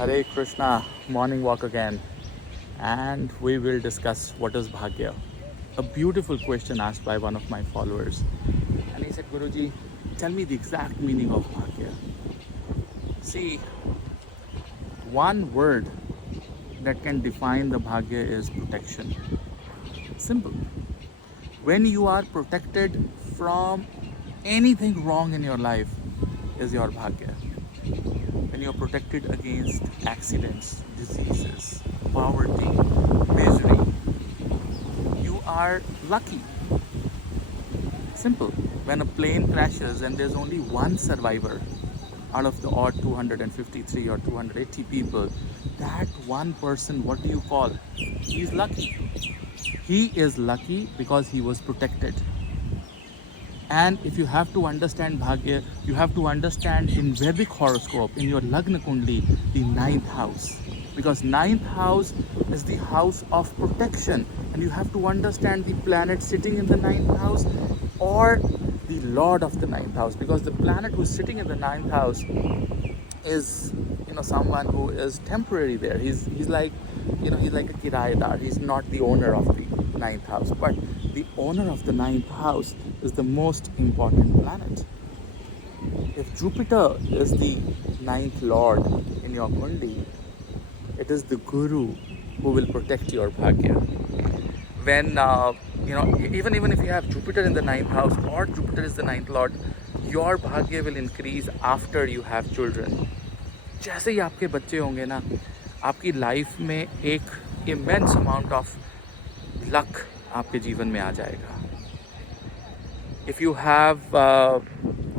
Hare Krishna, morning walk again, and we will discuss what is Bhagya. A beautiful question asked by one of my followers, and he said, Guruji, tell me the exact meaning of Bhagya. See, one word that can define the Bhagya is protection. Simple. When you are protected from anything wrong in your life, is your Bhagya. When you're protected against accidents, diseases, poverty, misery, you are lucky. Simple. When a plane crashes and there's only one survivor out of the odd 253 or 280 people, that one person, what do you call? He's lucky. He is lucky because he was protected. And if you have to understand Bhagya, you have to understand in Vedic horoscope, in your Lagna Kundli, the ninth house. Because ninth house is the house of protection. And you have to understand the planet sitting in the ninth house or the lord of the ninth house. Because the planet who's sitting in the ninth house is, someone who is temporary there. He's like, he's like a kirayadar. He's not the owner of the ninth house. But the owner of the ninth house is the most important planet. If Jupiter is the ninth lord in your kundi, it is the guru who will protect your bhagya. When even if you have Jupiter in the ninth house or Jupiter is the ninth lord, your bhagya will increase after you have children. जैसे ही आपके बच्चे होंगे ना, आपकी life में एक immense amount of luck आपके जीवन में आ जाएगा. If you have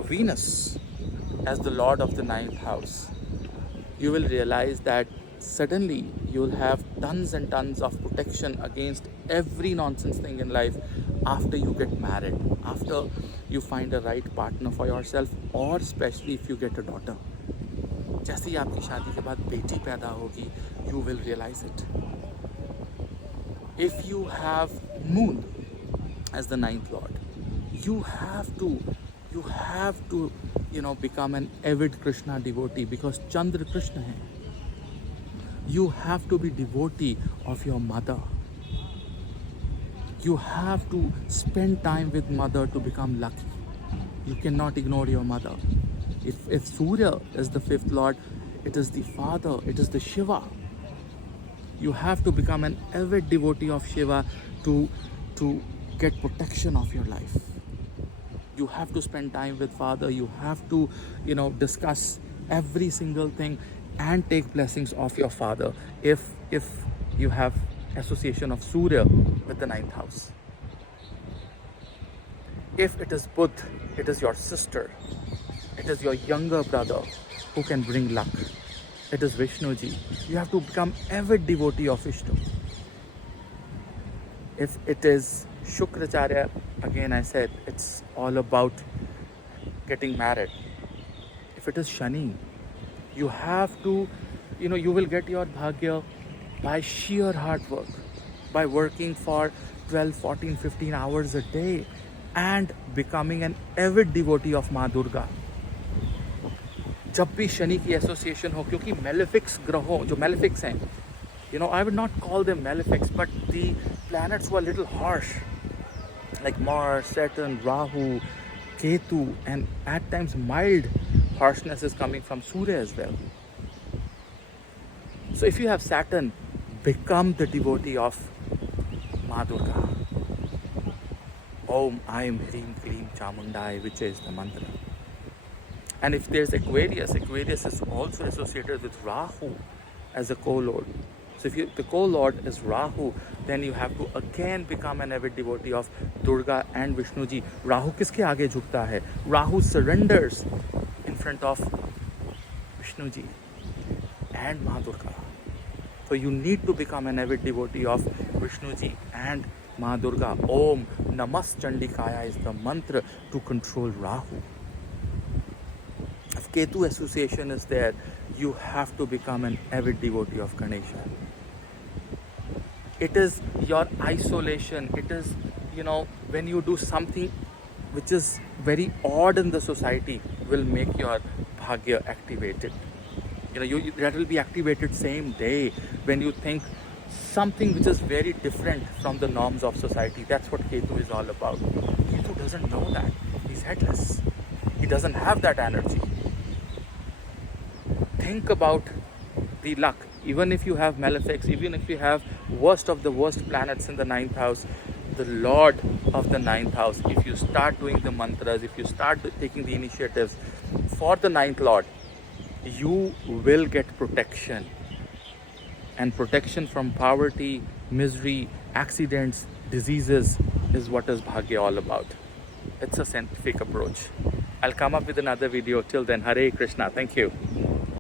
Venus as the lord of the ninth house, you will realize that suddenly you will have tons and tons of protection against every nonsense thing in life after you get married, after you find a right partner for yourself, or especially if you get a daughter. जैसे ही आपकी शादी के बाद बेटी पैदा होगी, you will realize it. If you have Moon as the ninth lord, you have to become an avid Krishna devotee, because Chandra Krishna hai. You have to be devotee of your mother. You have to spend time with mother to become lucky. You cannot ignore your mother. If Surya is the fifth lord, it is the father, it is the Shiva. You have to become an avid devotee of Shiva to get protection of your life. You have to spend time with father. You have to discuss every single thing and take blessings of your father if you have association of Surya with the ninth house. If it is Budh, it is your sister, it is your younger brother who can bring luck. It is Vishnuji. You have to become avid devotee of Vishnu. If it is Shukracharya, again I said, it's all about getting married. If it is Shani, you have to, you will get your bhagya by sheer hard work, by working for 12, 14, 15 hours a day and becoming an avid devotee of Ma Durga. जब भी शनि की association हो, क्योंकि मेलेफिक्स ग्रहों जो मेलेफिक्स हैं, I would not call them malefics, but the planets were a little harsh, like Mars, Saturn, Rahu, Ketu, and at times mild harshness is coming from Surya as well. So if you have Saturn, become the devotee of Ma Durga. Om Aim Hrim Klim Chamundai, which is the mantra. And if there's Aquarius is also associated with Rahu as a co-lord. So if the co-lord is Rahu, then you have to again become an avid devotee of Durga and Vishnuji. Rahu किसके आगे झुकता है? Rahu surrenders in front of Vishnuji and Ma Durga. So you need to become an avid devotee of Vishnuji and Ma Durga. Om Namas Chandikaya is the mantra to control Rahu. If Ketu association is there, you have to become an avid devotee of Ganesha. It is your isolation. It is, when you do something which is very odd in the society, will make your bhagya activated. That will be activated same day when you think something which is very different from the norms of society. That's what Ketu is all about. Ketu doesn't know that. He's headless. He doesn't have that energy. Think about the luck. Even if you have malefics, even if you have worst of the worst planets in the ninth house, the Lord of the ninth house, if you start doing the mantras, if you start taking the initiatives for the ninth Lord, you will get protection. And protection from poverty, misery, accidents, diseases is what is Bhagya all about. It's a scientific approach. I'll come up with another video. Till then, Hare Krishna. Thank you.